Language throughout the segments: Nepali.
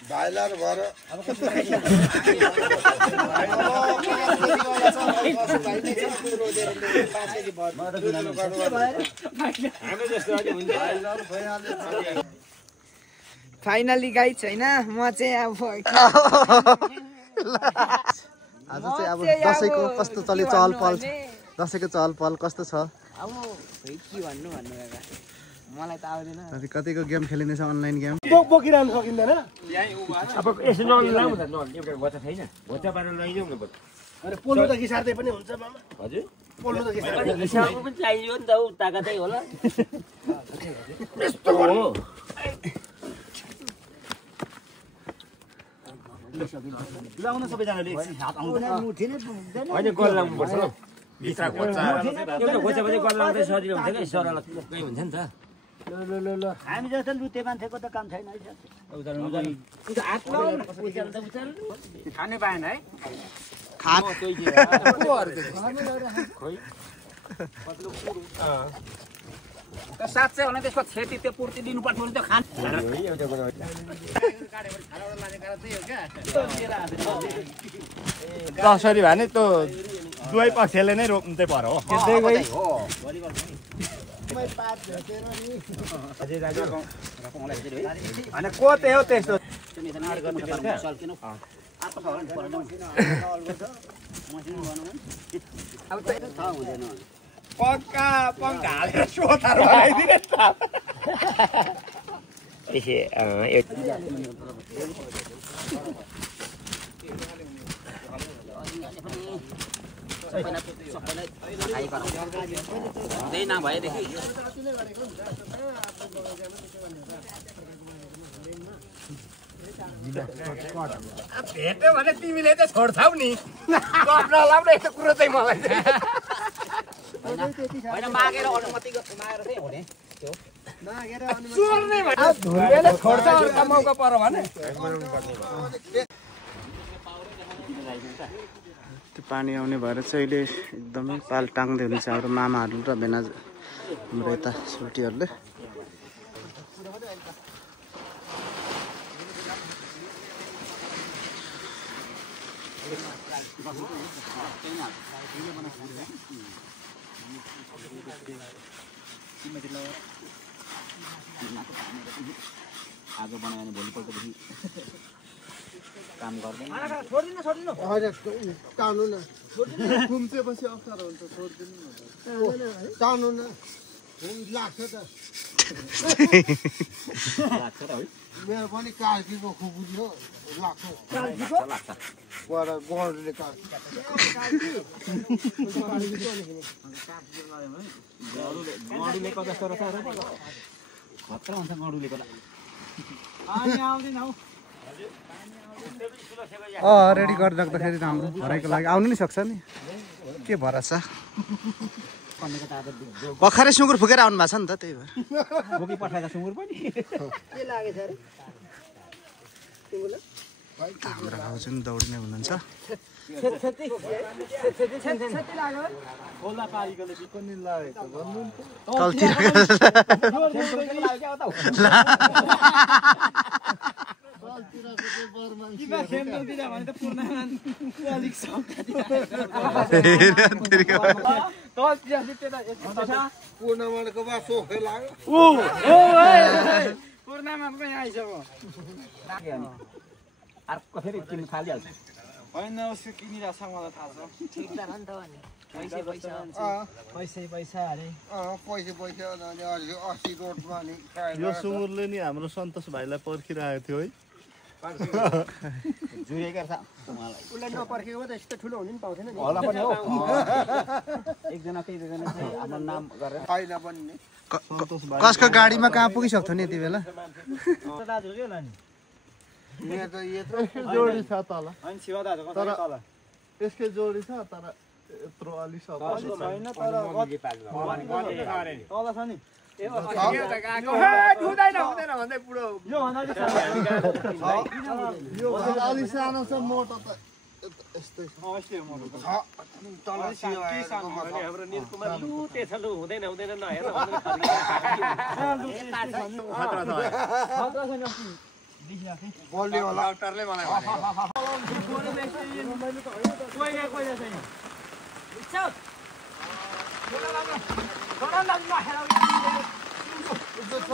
बाइलर भएर फाइनली गाइज हैन म चाहिँ अब आज चाहिँ अब दसैँको कस्तो चल्यो चहल पहल दसैँको चहल पहल कस्तो छ अब के भन्नु काका मलाई त आउँदैन कतिको गेम खेलिँदैछ अनलाइन गेम बोकिरहनु सकिँदैन अब यसो नलाऊ न एउटा गोचा छैन गोचा पारेर लैजाऊ न बरु अरे पोल्नु त घिसार्दै पनि हुन्छ मामा हजुर पोल्नु त घिसार्दै हिसाबको पनि चाहियो नि त उ ताकतै होला यस्तो हो लाउन सबैजनाले एकछिन हात आउँदैन होइन गोल लाउनु पर्छ ल भित्र गोचा एउटा गोचा पनि गोल लाउँदै सजिलो हुन्छ क्या सरल गइ हुन्छ नि त ल हामी जस्तो लुते मान्छेको त काम छैन है खानै पाएन है साँच्चै चाहिँ भने त्यसको क्षति त्यो पूर्ति दिनुपर्छ भने त्यो खान कसरी भने त्यो दुवै पक्षले नै रोप्नु चाहिँ पर्यो हो को त्यही हो त्यस्तो पक्का पङ्का हालेर सोतार लगाइदिने हुँदै नभएदेखि भेट्यो भने तिमीले चाहिँ छोड्छौ नि नलाउने यस्तो कुरो चाहिँ मलाई होइन मागेर अनुमति मागेर चाहिँ हुने चोर्ने भने छोड्छ अर्का मौका पर्यो भने त्यो पानी आउने भएर चाहिँ अहिले एकदमै पाल टाङ्दै हुनेछ हाम्रो मामाहरू र बेना हाम्रो यता छुटीहरूले आगो बनायो भने भोलिपल्टदेखि काम गर्दैन टार्नु न घुम्चेपछि अप्ठ्यारो हुन्छ छोडिदिनु न टार्नु न लाग्छ त मेरो पनि कार्कीको खुकुरी हो लाग्छ गडले गडुलेको जस्तो रहेछ खतरा हुन्छ गडुलेको त रेडी गरिराख्दाखेरि राम्रो भराइको लागि आउनु नि सक्छ नि के भरोसा भर्खरै सुँगुर फुकेर आउनु भएको छ नि त त्यही भएर बोकी पठाएका सुँगुर पनि के लागेछ अरे हाम्रो भाउ चाहिँ दौडिने हुनुहुन्छ पूर्णमाको बा सोखे लाग्यो पूर्णिमाको यहाँ आइसक्यो अर्को फेरि किन्नु थालिहाल्छ होइन उसको किनिरहेको छ मलाई थाहा छ ठिक छ नि त अनि पैसा पैसा अरे पैसा 80 रोडमा नि यो सुँगुरले नि हाम्रो सन्तोष भाइलाई पर्खिरहेको थियो है जुरेको छ मलाई उसलाई नपर्खेको त यस्तो ठुलो हुनु नि पाउँथेन नि होला पनि हो एकजना चाहिँ आफ्नो नाम गरेर छैन पनि नि कसको गाडीमा कहाँ पुगिसक्थ्यो नि यति बेला दाजु के होला नि मेरो त यत्रो जोडी छ तल अनि शिव दाजुको तर तल यसकै जोडी छ तर यत्रो अलि सब छैन तर तल छ नि भन्दै पुरो यो भन्दा यो अलि सानो छ मोटो त यस्तै छ यस्तै मोटो तल हाम्रो निरकुमार लुटे छ लु हुँदैन नहेर बल्ने होला डाक्टरले मलाई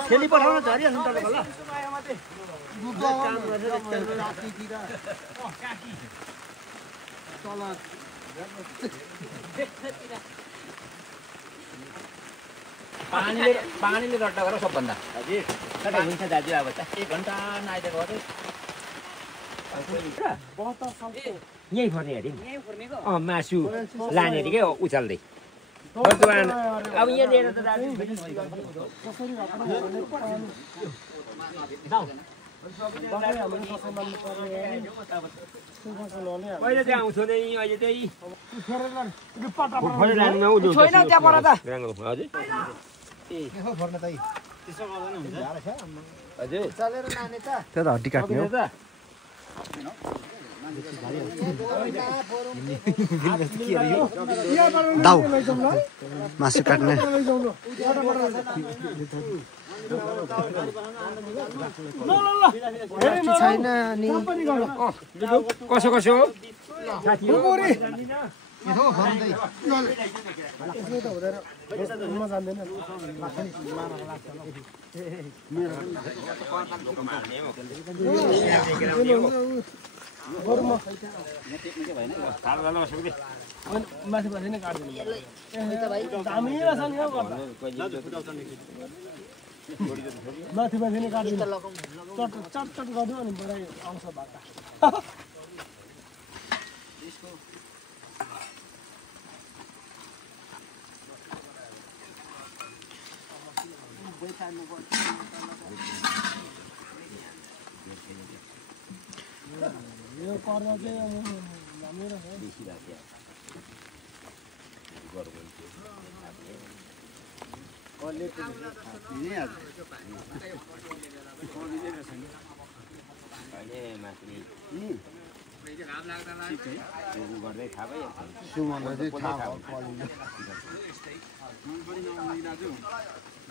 खेली पठाउन झरिहाल्नु तपाईँको ल पानीले रड्डा गर सबभन्दा हजुर कता हुन्छ दाजु अब त 1 घण्टा नआइदिएको यही फर्ने अरे मासु लाने अरे के उचाल्दै अब यहाँ लिएर त दाजु पहिले चाहिँ आउँछ नि अहिले चाहिँ छैन त्यहाँ पर त हजुर हजुर चलेर नाने त त्यो त हड्डी काट्ने हो दाउ मासु काट्ने छैन नि कसो कसो माथि माथि नै काट्दिनु चट चट गरिदियो अनि बढाइ आउँछ भाका यो कर्दा चाहिँ राम्रो रहेछ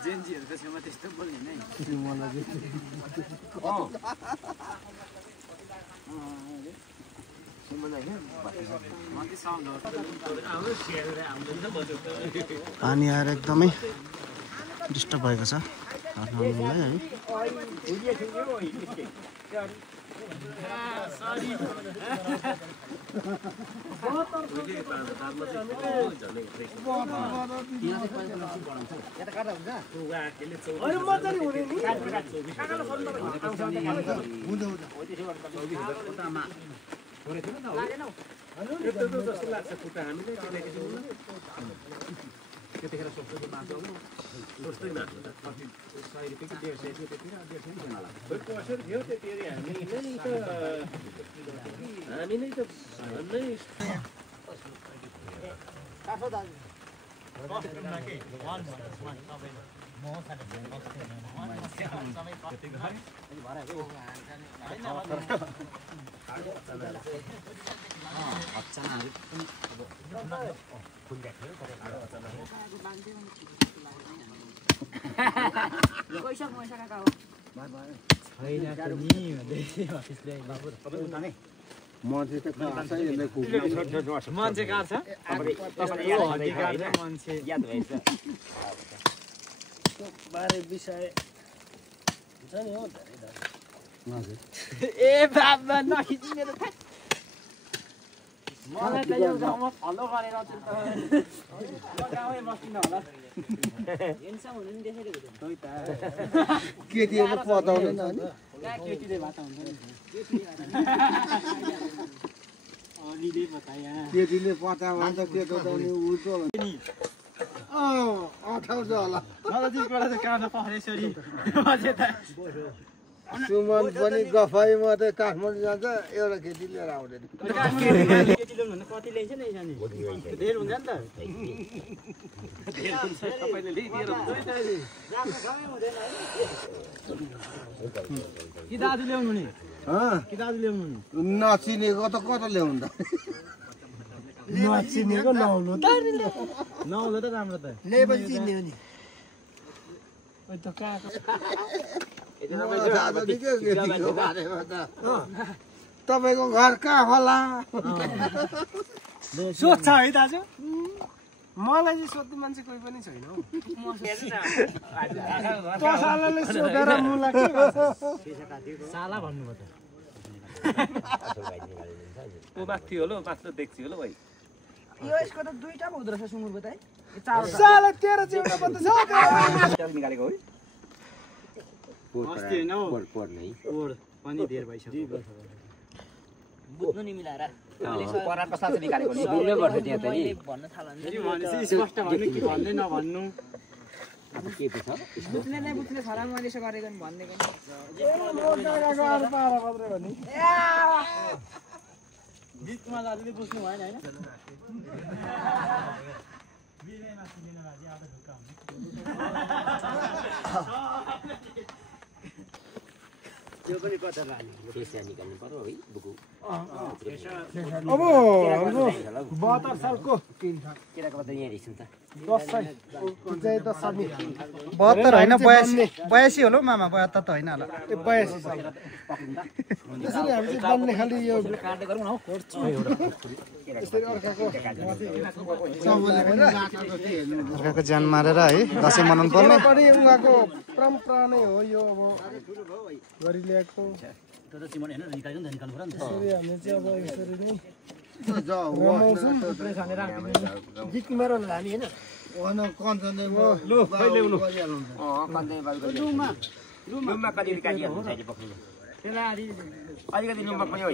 जेन्जीहरुको छेउमा त्यस्तो बोल्ने नै पानी आएर एकदमै डिस्टर्ब भएको छ हर्नलाई है त्यतिखेर सोच्छु मासु सोच्दै मासु 100 रुपैयाँ कि 150 थियो त्यतिखेर 150 थियो मलाई कसरी थियो त्यतिखेर हामी नै त भन्नै काठो दाजु मान्छे त मान्छे काट्छ याद भएछ बारे विषय हुन्छ नि हो ए बाबा नखिच्नु मेरो मलाई त यो गाउँमा फलो गरेर गाउँमै बस्दिन होला केटीहरू पताउँदैन अनि केटीले भात हुन्छ केटीले पता भन्छ केटो त अनि उल्टो अठाउँछ होला सुमन पनि गफाई मात्रै काठमाडौँ जान्छ एउटा केटी लिएर आउँदैन कति ल्याइन्छ नि धेर हुन्छ नि त कि दाजु ल्याउनु नि कि दाजु ल्याउनु नि नचिनेको त कता ल्याउनु त नचिनेको नौलो त नौलो त राम्रो त ल्याएपछि चिन्ने हो नि त कहाँ तपाईँको घर कहाँ होला सोध्छ है दाजु मलाई चाहिँ सोध्ने मान्छे कोही पनि छैन हौ तसालले सोधेर मुला के साला भन्नुभयो त ओ बाक्थी होला बाक्लो देख्छु होला भाइ यो यसको त दुईटा पो हुँदो रहेछ सुँगुरको त है साला तेरो चिउटा पत्ता छ चल निकालेको है अस्ति हैन पोर नै पोर पनि धेर भइसक्यो बुझ्नु नि मिलाएर पराको साथ निकालेको नि बुझ्नै पर्छ त्यहाँ त नि भन्न थाल्नु फेरि भनेपछि स्पष्ट भन्नु कि भन्दै नभन्नु अब के पो छ बुझ्ने नै बुझ्ने छ र मैले यसो गरेको नि भन्ने बिचमा जातिले बुझ्नु भएन हैन त्यो पनि कता लाने फेसिया निकाल्नु पर्यो है बुकु अब हाम्रो 72 सालको केटाको त यहाँ रहेछ नि त 72 हैन 82 होला मामा 72 त हैन होला 82 साल त्यसरी हामी चाहिँ बन्ने खाली यो काट्दै गरौँ न हौ यसरी अर्काको अर्काको ज्यान मारेर है दसैँ मनाउनु पर्ने पनि उहाँको परम्परा नै हो यो अब गरिल्याएको त्यो त सिमन हैन निकाल्नु नि निकाल्नु पर्यो नि यसरी हामी चाहिँ अब यसरी नै रमाउँछौँ गीत मेरो लाने होइन लु कहिले लु रुममा कति काटिहाल्नु चाहिए पक्रिनु अलिकति रुममा पनि है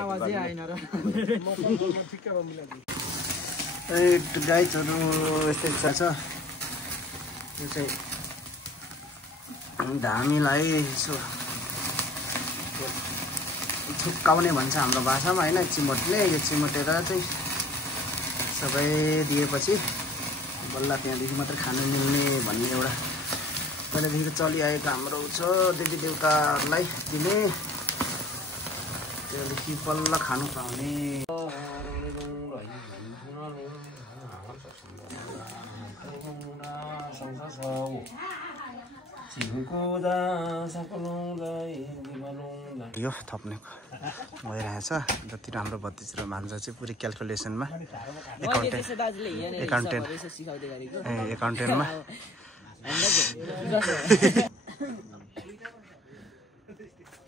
आवाजै आएन र गाइजहरू यस्तै छ यो चाहिँ धामीलाई यसो छुक्काउने भन्छ हाम्रो भाषामा होइन चिमोट्ने यो चिमोटेर चाहिँ सबै दिएपछि बल्ल त्यहाँदेखि मात्रै खानु मिल्ने भन्ने एउटा पहिलादेखि चलिआएको हाम्रो छ देवी देवताहरूलाई दिने त्यहाँदेखि बल्ल खानु पाउने यो थप्ने भइरहेछ जति राम्रो भतिज र भान्जा चाहिँ पुरै क्यालकुलेसनमा एकाउन्टेन्टमा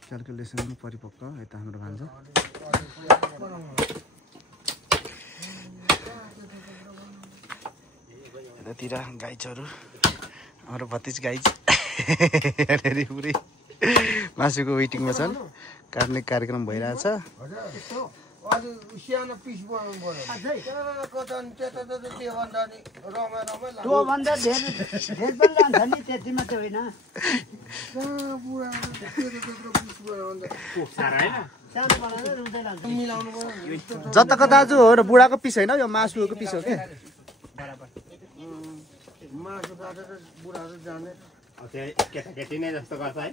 क्यालकुलेसनमा परिपक्व यता हाम्रो भान्जा यतातिर गाइजहरू हाम्रो भतिज गाइज पुरै मासुको वेटिङमा छन् काट्ने कार्यक्रम भइरहेछ त्योभन्दा धेर पनि लान्छ नि त्यति मात्रै होइन जताको दाजु हो र बुढाको पिस होइन यो मासुको पिस हो क्या केटाकेटी नै जस्तो गर्छ है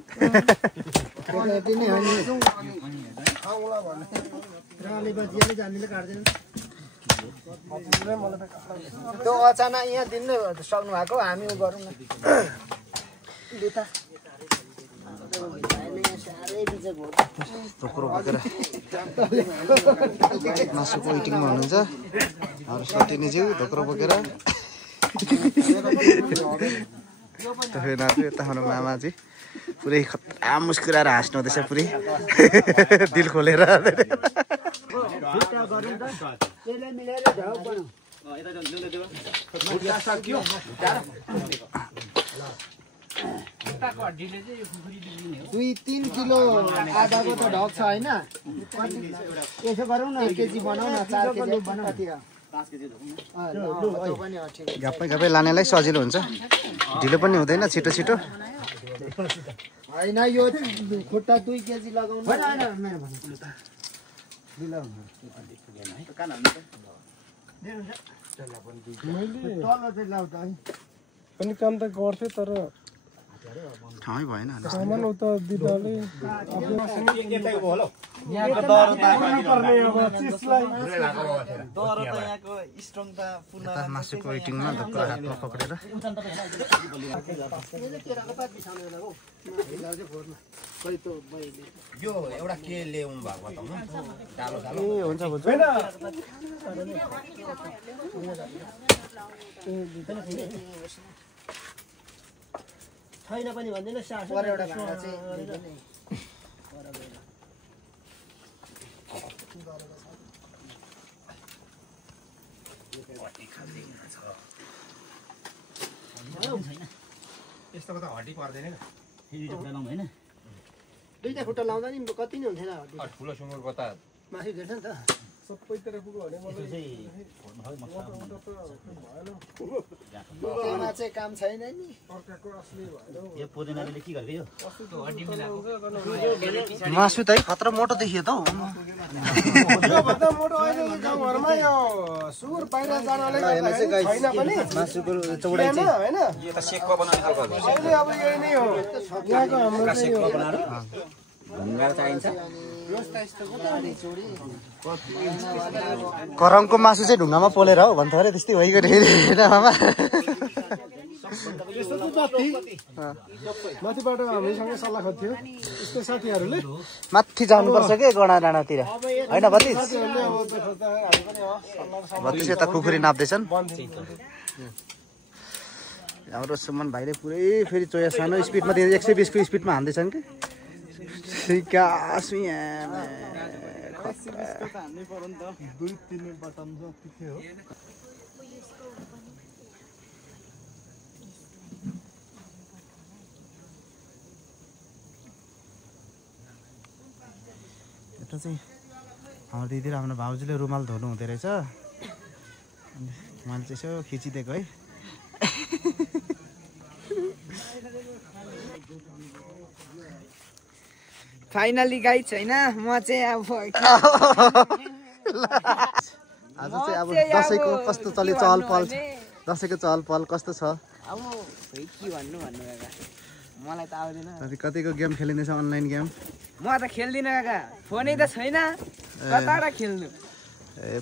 त्यो अचानक यहाँ दिनु सक्नु भएको हामी उ गरौँ न धोक्रो बोकेर मासुको वेटिङमा हुनुहुन्छ हाम्रो सटिनीज्यू धोक्रो बोकेर यता हाम्रो मामाजी पुरै खतरा मुस्कुराएर हाँस्नु हुँदैछ पुरै दिल खोलेर दुई 3 किलो आधाको त ढक छ होइन यसो गरौँ न केजी बनाऊ न 4 केजी बनाऊ गप्पै गप्पै लानेलाई सजिलो हुन्छ ढिलो पनि हुँदैन छिटो छिटो होइन यो खुट्टा 2 केजी लगाउनु पनि काम त गर्थेँ तर ठाउँै भएन सामान उता दिदाले यहाँको दरो त पर्ने अब चिसलाई दरो त यहाँको स्ट्रङ त पुनः यता मासुको वेटिङमा ढुक्क हातमा पक्रेर यो एउटा के ल्याउनु भएको बताउनु डालो डालो ए हुन्छ बुझ्छु छैन पनि भन्दैन पर एउटा भाडा चाहिँ दिदैन यस्तोको त हड्डी पर्दैन हैन दुईटा खुट्टा लाउँदा नि कति नै हुन्थेन ठुलो सुँगुरको त मासु धेरै नि त सबैतिर पुग्यो भने मलाई त्यसमा चाहिँ काम छैन नि अर्काको असली भएर यो पुदिनाले के गर्यो मासु त है खतरा मोटो देखियो त हौ यो भन्दा मोटो अहिले गाउँघरमा यो सुँगुर बाहिर जानले गर्दा छैन पनि मासुको चौडाइ चाहिँ हैन यो त सेकको बनाउने खालको हो अहिले अब यही नै हो यहाँको हाम्रो सेकको बनाएर ढुङ्गा चाहिन्छ करङको मासु चाहिँ ढुङ्गामा पोलेर हौ भन्थ्यो अरे त्यस्तै भइगयो होइन मामा त्यस्तो त जति माथिबाट हामीसँग सल्लाह थियो यस्तो साथीहरूले माथि जानुपर्छ के गडा डाँडातिर होइन भतिज साथीहरूले अब त्यसो त हामी पनि सल्लाह भतिज यता खुकुरी नाप्दैछन् हाम्रो सुमन भाइले पुरै फेरि चोया सानो स्पिडमा 120 को स्पिडमा हान्दैछन् कि यता चाहिँ हाम्रो दिदी र हाम्रो भाउजूले रुमाल धुनु हुँदै रहेछ मैले चाहिँ यसो खिचिदिएको है फाइनली गाइड छैन म चाहिँ अब आज चाहिँ अब दसैँको कस्तो चल्यो चहल पहल दसैँको चहल पहल कस्तो छ अब के भन्नु काका मलाई त आउँदैन कतिको गेम खेलिँदैछ अनलाइन गेम म त खेल्दिनँ काका फोनै त छैन कताबाट खेल्नु ए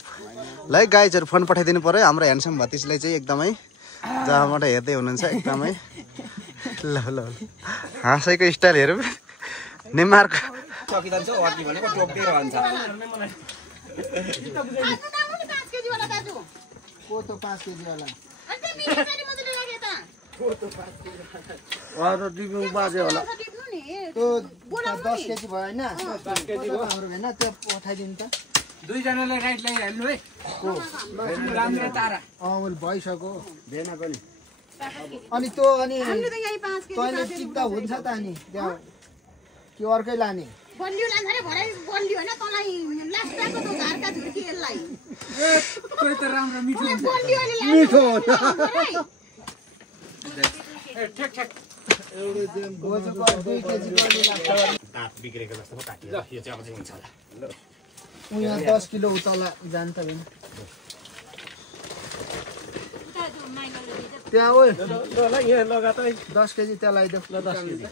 ल गाइजहरू फोन पठाइदिनु पर्यो हाम्रो ह्यान्डसम भतिजलाई चाहिँ एकदमै जहाँबाट हेर्दै हुनुहुन्छ एकदमै ल ल हाँसैको स्टाइल हेरौँ नेमारको चौकीदार चाहिँ अघि भनेको टोक्दै रहन्छ पोतो 5 केजी वाला अरू दिगुङ बाजे होला त्यो 10 केजी भयो हैन 10 केजी भयो हैन त्यो पठाइदिनु त दुईजनाले राइट लगाइहाल्नु है राम्रो तारा मैले भइसक्यो भेना पनि अनि त्यो अनि तैँले टिप्दा हुन्छ त अनि त्यहाँ के अर्कै लाने बलियो लान्छरे भरै बलियो हैन तँलाई लास्टाको त झारका झुर्की यसलाई कोही त राम्रो मिठो हुन्छ बलियो मिठो ठेक ठेक एउटै जेम गोजुको 2 केजी गर्नु लाग्छ दाँत बिग्रेको जस्तो पो काटियो यो चाहिँ अब चाहिँ हुन्छ होला उहाँ 10 किलो उतला जान्छ भने त्यहाँ ओइ ल यहाँ लगा त 10 केजी त्यहाँ लगाइदेऊ ल 10 केजी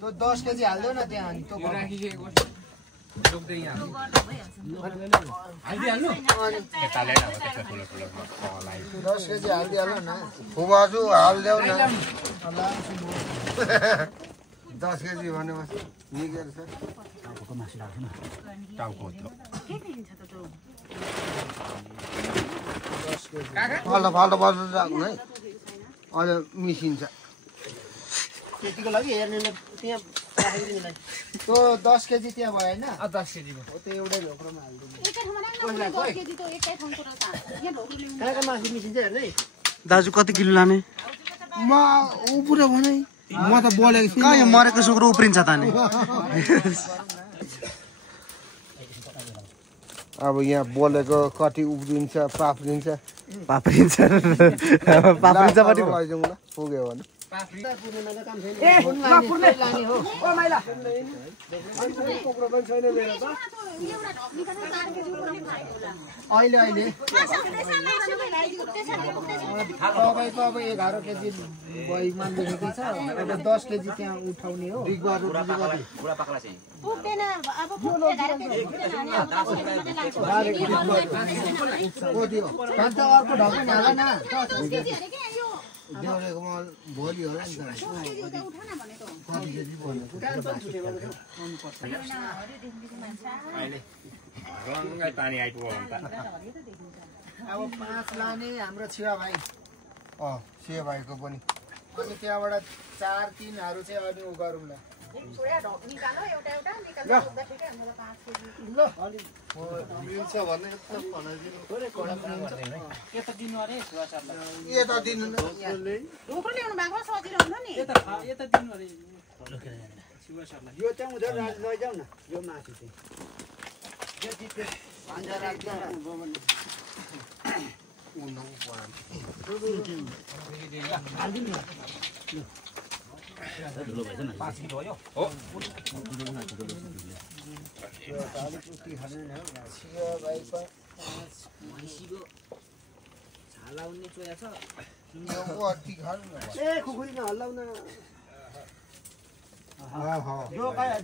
त्यो 10 केजी हाल्देऊ न त्यहाँ अनि त्यो राखिसकेको टोक्दै यहाँ हालिदिइहाल्नु यताले अब त्यस्तो ठुलो ठुलो कलाई 10 केजी हालिदिहाल्नु न फुबाजु हालिदेऊ न 10 केजी भनेपछि निकै छ टाउको मासु राख्नु न टाउको हो फाल्टो फाल्टो बस्नु राख्नु है अहिले मिसिन्छ त्यतिको लागि हेर्नेले त्यहाँ राखिदिनुलाई त्यो 10 केजी त्यहाँ भयो हैन 10 केजी हो त्यो एउटै ढोक्रोमा हालिदिनु एकै ठाउँमा राख्नु 10 केजी त एकै ठाउँको त यहाँ ढोक्रो ल्याउनु कहाँको मासु मिसिन्छ हेर्ने दाजु कति किलो लाने म उपुऱ्यो भने म त बोलेको छु कहाँ यो मरेको सुँगुर उफ्रिन्छ त नि अब यहाँ बोलेको कति उब्रिन्छ पाप्रिन्छ पाप्रिन्छ पाप्रिन्छ पनि लैजाउँ ल पुग्यो भने पूर्णिमाको काम छैन ए नपुर्ने लाने हो ओ माइला कोक्रो पनि छैन मेरो त एउटा ढक निकाल्न 4 केजी उठाउनु खायो होला अहिले तपाईँको अब 11 केजी बहीमा लेखेकै छ अब 10 केजी त्यहाँ उठाउने हो बुढा पाक्ला चाहिँ पुग्दैन अब पुग्दैन 11 केजी अन्त अर्को ढक पनि हाल न 10 केजी अरे के यो देउरेकोमा भोलि होला नि त 10 केजी उता उठाउन भनेको कति केजी भन्नु अहिले रङ्गै पानी आइपुग्यो भने त अब 5 लाने हाम्रो छिवा भाइ से भाइको पनि अनि त्यहाँबाट 4 3हरू चाहिँ अनि उ गरौँला छोरा ढक निकाल्नु एउटा निकाल्नु पुग्दा ठिकै हामीलाई 5 केजी ल अलि मिल्छ भने यस्तो बनाइदिनु यता दिनु अरे छिवा सरलाई यता दिनु न ढोक्रो ल्याउनु भएको सजिलो हुन्छ नि यता दिनु अरे छिवा सरलाई यो चाहिँ उधर लैजाऊ न यो माथि चाहिँ यो जित्यो भान्जा राख्दा ठुलो भएछ न 5 किलो हो यो हो भैँसीको छाला उन्ने चोया छ अति खानु ए खुकुरी नहल्लाउ न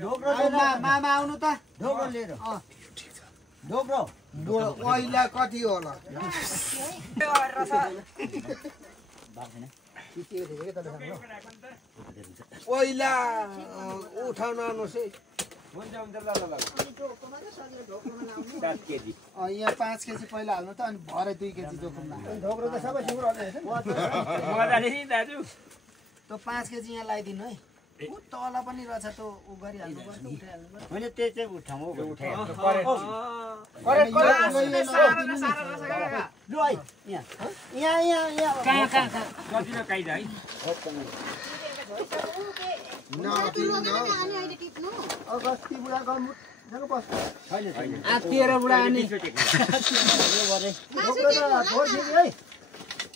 ढोक्रो मामा आउनु त ढोक्रो लिएर ढोक्रो पहिला कति होला पहिला उठाउन आउनुहोस् है हुन्छ ल यहाँ 5 केजी पहिला हाल्नु त अनि भरे 2 केजी जोखुम्ला ढोक्रो त सबै सुर मजाले नि दाजु त 5 केजी यहाँ लगाइदिनु है उ तल पनि रहेछ त उ गरिहाल्नु पर्छ उठाइहाल्नु पर्छ मैले त्यही चाहिँ उठाउँ हो लु है यहाँ कहाँ कतिले काइदा है अहिले टिप्नु अगस्ती बुढा गम्बुट जग बस आत्तिएर बुढा अनि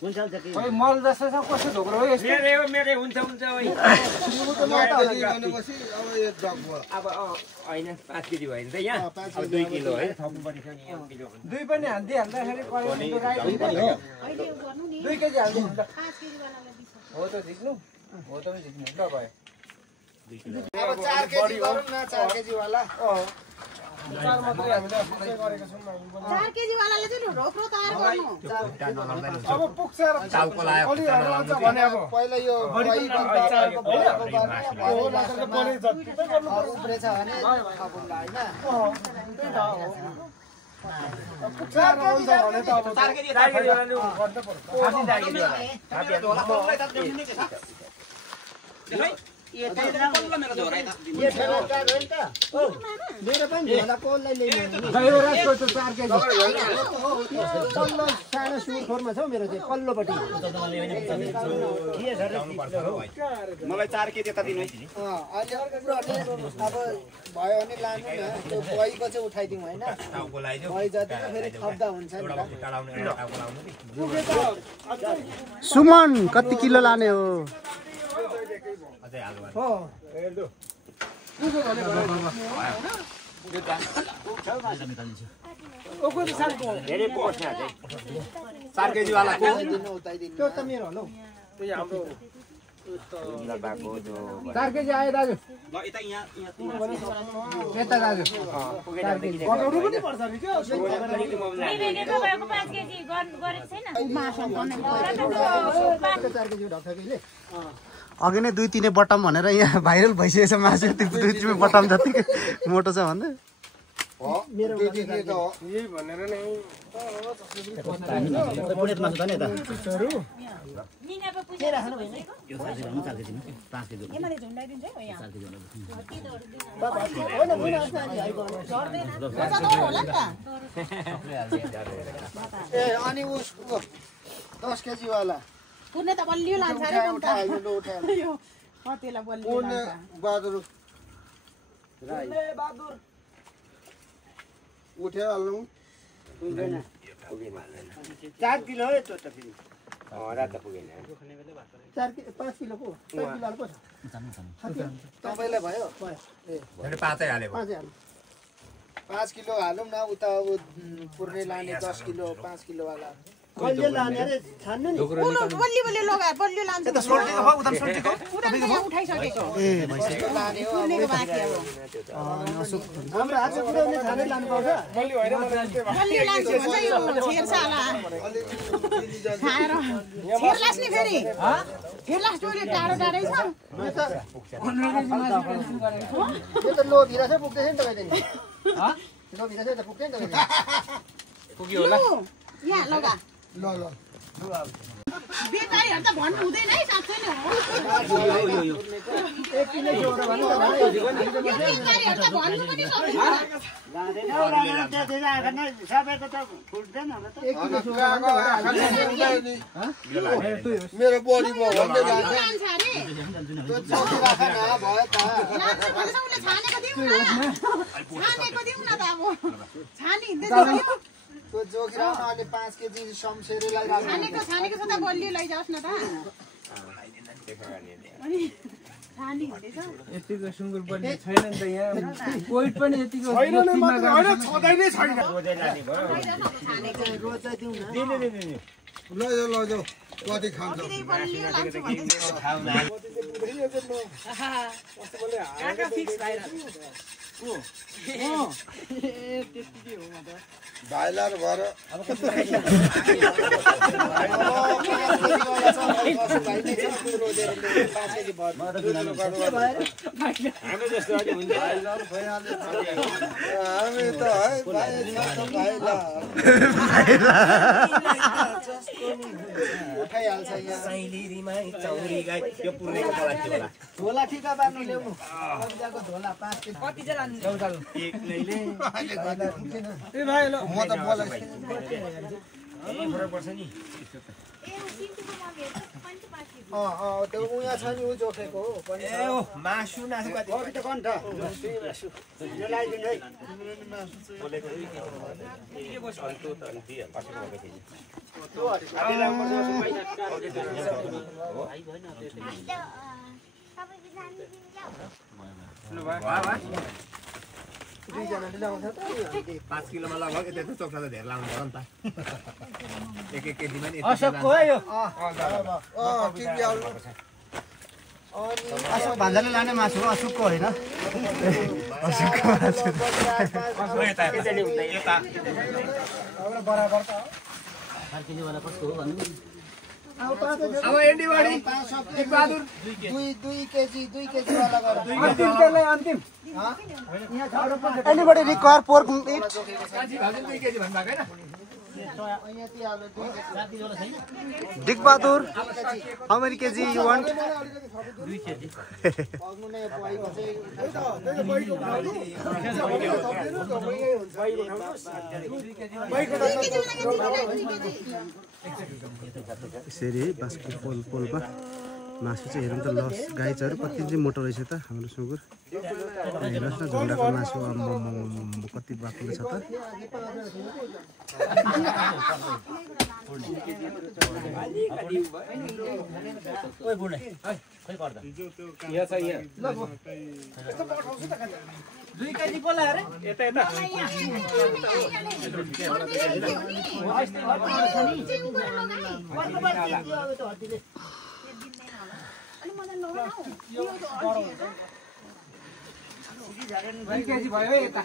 हुन्छ खै मल जस्तो छ कस्तो ढोक्रो हो यस्तो मेरो हुन्छ है भनेपछि अब यो डग भयो अब होइन 5 केजी भयो नि त यहाँ अब 2 किलो है थप्नु पर्छ नि 1 किलो दुई पनि हाल्दाखेरि अहिले यो गर्नु नि 2 केजी हाल्दिनु 5 केजी वालालाई दिन्छ हो त झिक्नु हो त झिक्नु ल भयो अब 4 केजी गरौँ न 4 केजी वाला चार मात्रै हामीले पुग्दै गरेको छौँ 4 केजी वालाले चाहिँ ढोक्रो तयार गर्नु अब पुग्छ र टाउको लायो अलि हराउँछ भने अब पहिला यो उब्रेछ भने खपुल्ला होइन पुग्छ र हुन्छ भने त अब 4 केजी वाला लु गर्नु पर्छ यो ठेला मेरो झोरा त यो ठेला काट होइन त मेरो पनि झोला कोललाई ल्याइदिनु नि यो रातको त 4 केजी पल्लो सानो सुरखोरमा छ मेरो चाहिँ पल्लोपट्टि मलाई 4 केजी यता दिनु है अहिले उनीहरूले अब भयो भने लानु न त्यो बहीको चाहिँ उठाइदिउँ होइन टाउको लाइदियो बही जति फेरि थप्दा हुन्छ नि त टालाउने टाउको लाउनु नि सुमन कति किलो लाने हो अझै हाल्नु हो हेर्दो पुग्यो भने धेरै पोस् न चाहिँ 4 केजी वाला को उताइदिनु त्यो त मेरो हो त्यो हाम्रो बाको जो 4 केजी आयो दाजु ल यता यहाँ यता दाजु बनाउनु पनि पर्छ नि के अघि नै 2-3 बटम भनेर यहाँ भाइरल भइसकेको छ मासु 2-3 बटम जतिकै मोटो छ भन्दै मेरो यही भनेर नै के राख्नु भएन एमाले झुन्डाइदिन्छ है यहाँ होला नि त ए अनि उसको 10 केजी वाला कुर्ने त बलियो लान्छ अरे उठाइहाल्नु ल उठाइहाल्नु यो कतिलाई बलियो कुन लान्छ बहादुर उठेर हाल्नु 4 किलो हो त्यो त फेरि रात पुगेन 5 किलोको 4 किलो पो छ तपाईँलाई भयो मैले 5 हालेको 5 किलो हालौँ न उता अब पुर्ने लाने 10 किलो 5 किलो वाला कहिले लाने अरे छान्नु नि बल्ली लगाए बल्ली लान्छ यता सोल्टीको भयो उता सोल्टीको उठाइसकेको लाने हो कुनेको बाँकी अब हाम्रो हातले पुऱ्याउने छाने लानु पाउँछ बल्ली लान्छु भन्छ यो छेर्साला खाएर छेर्लास नि फेरि छेर्लास टोइलेट टाढो टाढै छ यो त लो भिरा चाहिँ पुग्दैछ नि तपाईँ नि लो भिरा चाहिँ त पुग्दैन नि तपाईँ पुग्यो होला यहाँ लगा ल बेकारीहरु त भन्नु हुँदैन है साँच्चै नै हो एक किलो जोडो भन्नु त भाइ बेकारीहरु त भन्नु पनि सक्दैन सबैको त फुट्दैन होला त एक किलो मेरो बडीमा भन्दै जान्छ लान्छ अरे त्यो जति राख न भयो त लान्छ भनेछ उसले छानेको दिउँ न त अब छानी हिँड्दै त्यो जोगिराउन अनि 5 केजी शमशेरलाई राख्नु छानेको छ त बल्ली लैजाओस् न त अनि छानी हुँदैछ यतिको सुँगुर पनि छैन नि त यहाँ कोइट पनि यतिको छैन नै मात्र हैन छदै नै छैन रोजै लाने भयो रोज चाहिँ दिउँ न लैजाऊ कति खान्छ बल्ली लान्छु भन्दैछ काका फिक्स भएर भाइलार भएर हाम्रो जस्तो अलि हुन्छ हामी त है भाइला उठाइहाल्छ यहाँ साइलिरीमा चौरी गाई यो पुर्नेको तला थियो होला झोला ठिका बार्नु ल्याउनु अघिको झोला 5 केजी कति चाहिँ लान्छ एक नैले ए भाइ ल म त बोलाइ फरक पर्छ नि त्यो उहाँ छ नि उ जोखेको हो ए ओ मासु नासु कति अघि त कन् त यो लगाइदिनु है के बस हल्तो त अनि दिए पाछो भएको थियो दुईजनाले ल्याउँछ त 5 किलोमा लगभग यति चोक्रा त धेरै लाउनु पर्यो नि त एक केजीमा नि असकको है यो अशोक भान्जाले लाने मासु हो अशोकको होइन बराबर त अब एन्टीबडी बहादुर 2 केजी वाला गर अन्तिम एनीबडी रिक्वायर पोर्क मीट काजी भाजन 2 केजी भन्नु भएको हैन Dik Bahadur how many KG you want 2 KG अग्नु नै भएको चाहिँ यसरी बाँसको पोलमा मासु चाहिँ हेरौँ त लस गाई चाहिँ कति चाहिँ मोटो रहेछ त हाम्रो सुँगुर हेर्नुहोस् न झुन्डाको मासु कति बाक्लो छ त दुई केजी बोला अरे यता यता दुई केजी भयो यता